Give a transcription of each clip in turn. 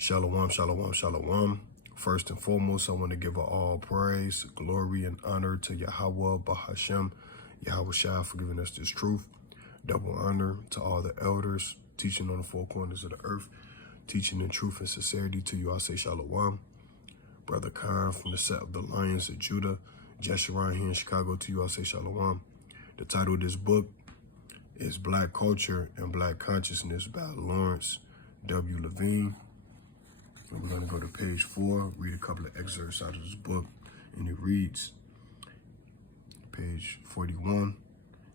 Shalom, shalom, shalom. First and foremost, I want to give all praise, glory, and honor to Yahweh, Bahashem, Yahweh Shai for giving us this truth. Double honor to all the elders teaching on the four corners of the earth, teaching in truth and sincerity to you. I say shalom. Brother Khan from the set of the Lions of Judah, Jeshurun here in Chicago, to you I say shalom. The title of this book is Black Culture and Black Consciousness by Lawrence W. Levine. And we're going to go to page 4, read a couple of excerpts out of this book. And it reads, page 41,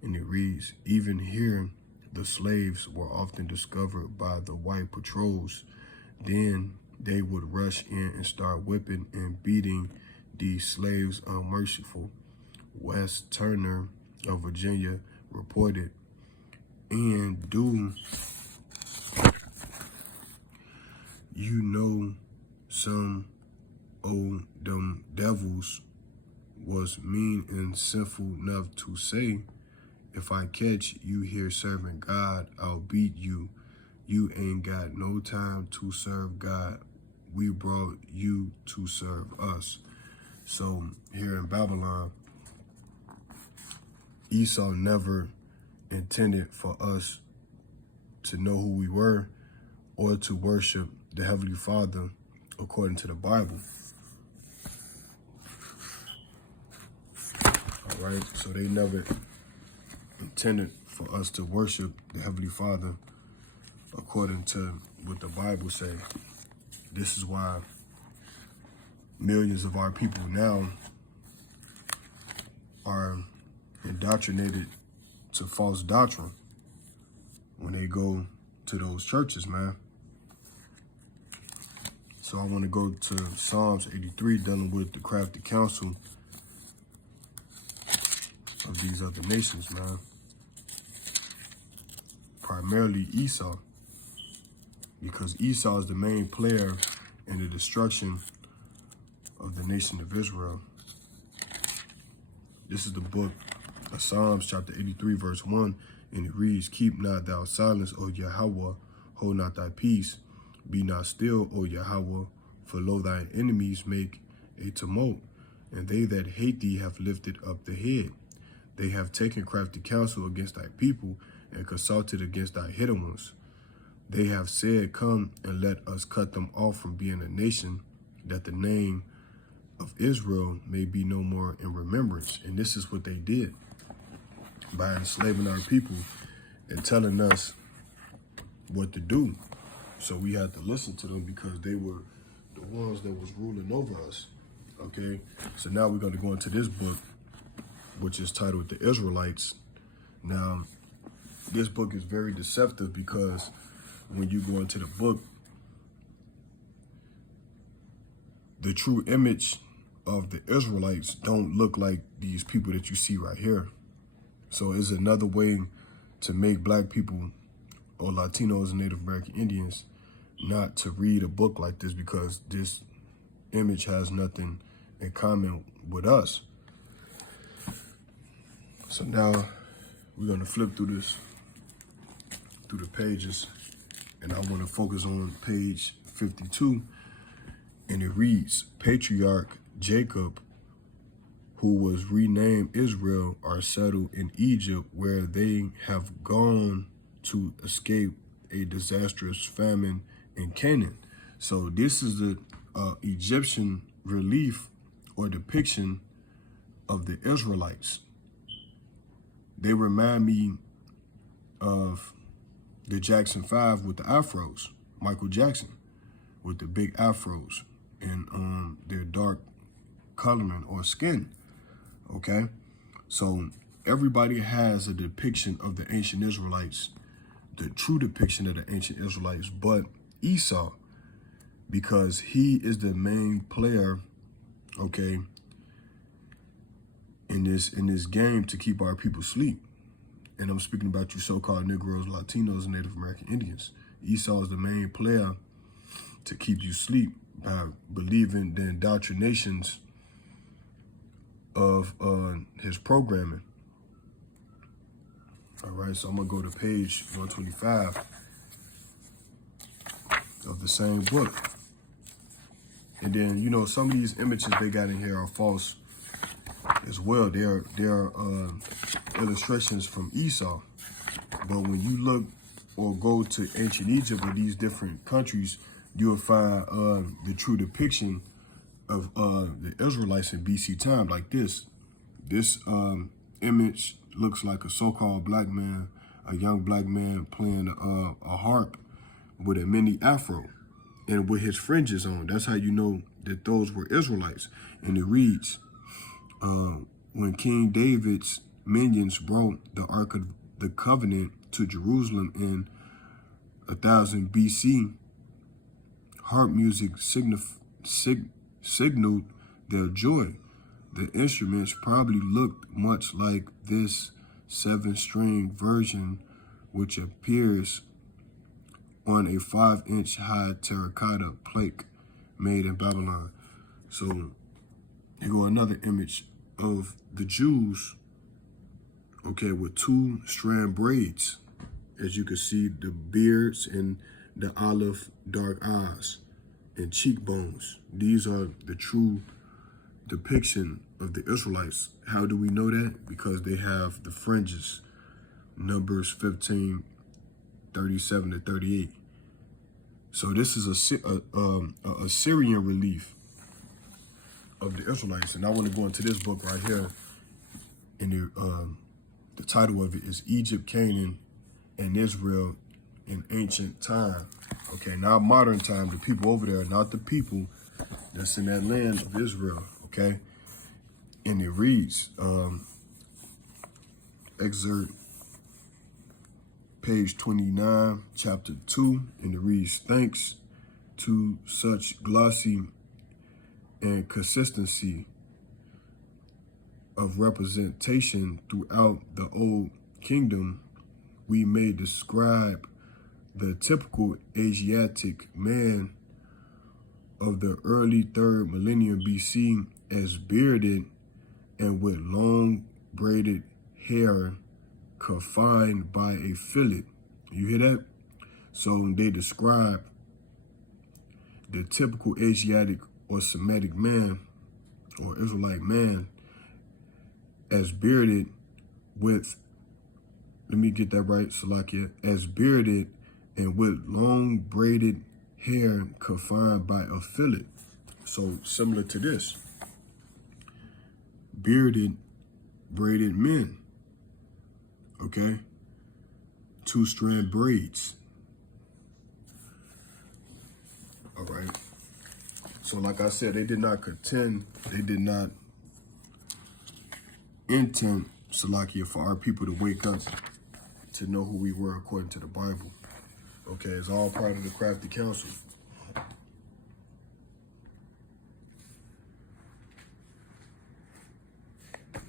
and it reads, even here, the slaves were often discovered by the white patrols. Then they would rush in and start whipping and beating these slaves unmerciful. Wes Turner of Virginia reported, and do you know some old them devils was mean and sinful enough to say, if I catch you here serving God, I'll beat you. You ain't got no time to serve God. We brought you to serve us. So here in Babylon, Esau never intended for us to know who we were or to worship the Heavenly Father according to the Bible. All right, so they never intended for us to worship the Heavenly Father according to what the Bible say. This is why millions of our people now are indoctrinated to false doctrine when they go to those churches, man. So I want to go to Psalms 83, dealing with the crafty counsel of these other nations, man. Primarily Esau, because Esau is the main player in the destruction of the nation of Israel. This is the book of Psalms, chapter 83, verse 1, and it reads, keep not thou silence, O Yahweh, hold not thy peace. Be not still, O Yahweh, for lo, thine enemies make a tumult, and they that hate thee have lifted up the head. They have taken crafty counsel against thy people, and consulted against thy hidden ones. They have said, come and let us cut them off from being a nation, that the name of Israel may be no more in remembrance. And this is what they did by enslaving our people and telling us what to do. So we had to listen to them because they were the ones that was ruling over us. Okay, so now we're going to go into this book, which is titled The Israelites. Now, this book is very deceptive because when you go into the book, the true image of the Israelites don't look like these people that you see right here. So it's another way to make black people or Latinos and Native American Indians not to read a book like this, because this image has nothing in common with us. So now we're going to flip through the pages, and I want to focus on page 52, and it reads, Patriarch Jacob, who was renamed Israel, are settled in Egypt, where they have gone to escape a disastrous famine in Canaan. So this is the Egyptian relief or depiction of the Israelites. They remind me of the Jackson 5 with the afros, Michael Jackson with the big afros and their dark coloring or skin. Okay, so everybody has a depiction of the ancient Israelites, the true depiction of the ancient Israelites, but Esau, because he is the main player, okay, in this game to keep our people asleep. And I'm speaking about you so-called Negroes, Latinos, and Native American Indians. Esau is the main player to keep you asleep by believing the indoctrinations of his programming. All right, so I'm gonna go to page 125 of the same book. And then, you know, some of these images they got in here are false as well. They're illustrations from Esau. But when you look or go to ancient Egypt or these different countries, you'll find the true depiction of the Israelites in BC time like this. This image looks like a so-called black man, a young black man playing a harp with a mini afro and with his fringes on. That's how you know that those were Israelites. And it reads, when King David's minions brought the Ark of the Covenant to Jerusalem in 1000 BC, harp music signaled their joy. The instruments probably looked much like this 7-string version, which appears on a 5-inch high terracotta plate made in Babylon. So here go another image of the Jews, okay, with 2-strand braids. As you can see, the beards and the olive dark eyes and cheekbones. These are the true depiction of the Israelites. How do we know that? Because they have the fringes. Numbers 15, 37 to 38. So this is a Syrian relief of the Israelites. And I want to go into this book right here. And the title of it is Egypt, Canaan, and Israel in Ancient Time. Okay, not modern time, the people over there, not the people that's in that land of Israel, okay? And it reads, excerpt, page 29, chapter 2, and it reads, thanks to such glossy and consistency of representation throughout the Old Kingdom, we may describe the typical Asiatic man of the early 3rd millennium BC as bearded and with long braided hair confined by a fillet. You hear that? So they describe the typical Asiatic or Semitic man or Israelite man as bearded with, let me get that right, Salakia, as bearded and with long braided hair confined by a fillet. So similar to this. Bearded, braided men, okay? 2-strand braids. All right. So like I said, they did not intend, Salakia, for our people to wake up to know who we were according to the Bible. Okay, it's all part of the crafty council.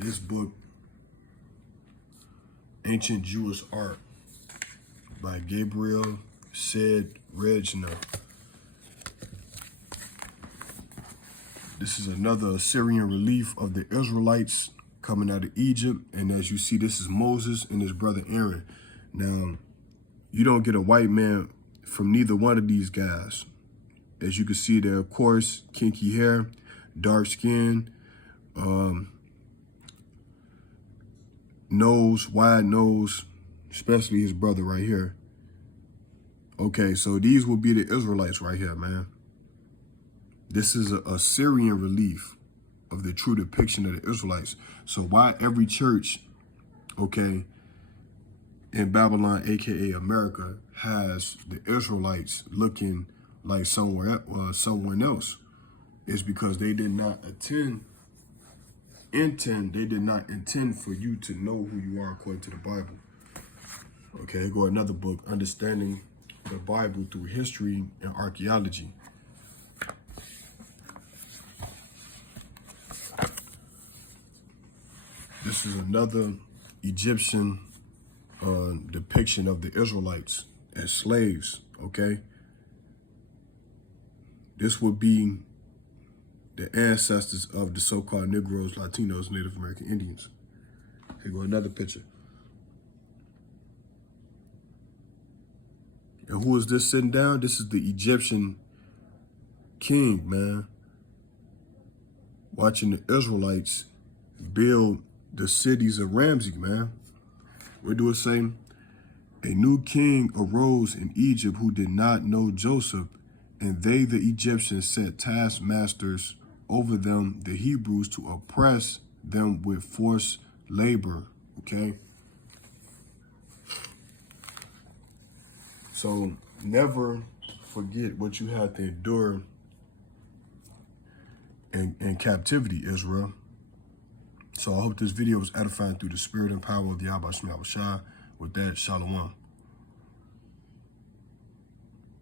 This book, Ancient Jewish Art, by Gabriel Said Regna. This is another Assyrian relief of the Israelites coming out of Egypt. And as you see, this is Moses and his brother Aaron. Now, you don't get a white man from neither one of these guys. As you can see, they're, of course, kinky hair, dark skin, nose, wide nose, especially his brother right here. Okay, so these will be the Israelites right here, man. This is a Syrian relief of the true depiction of the Israelites. So why every church, okay, in Babylon, aka America, has the Israelites looking like someone else, is because they did not intend for you to know who you are according to the Bible. Okay, here go another book, Understanding the Bible Through History and Archaeology. This is another Egyptian depiction of the Israelites as slaves, okay? This would be the ancestors of the so-called Negroes, Latinos, Native American Indians. Here go another picture. And who is this sitting down? This is the Egyptian king, man. watching the Israelites build the cities of Ramsey, man. Where do it say? A new king arose in Egypt who did not know Joseph, and they, the Egyptians, set taskmasters over them, the Hebrews, to oppress them with forced labor, okay? So never forget what you had to endure in captivity, Israel. So I hope this video was edifying through the spirit and power of the Yahweh Shai. With that, Shalom.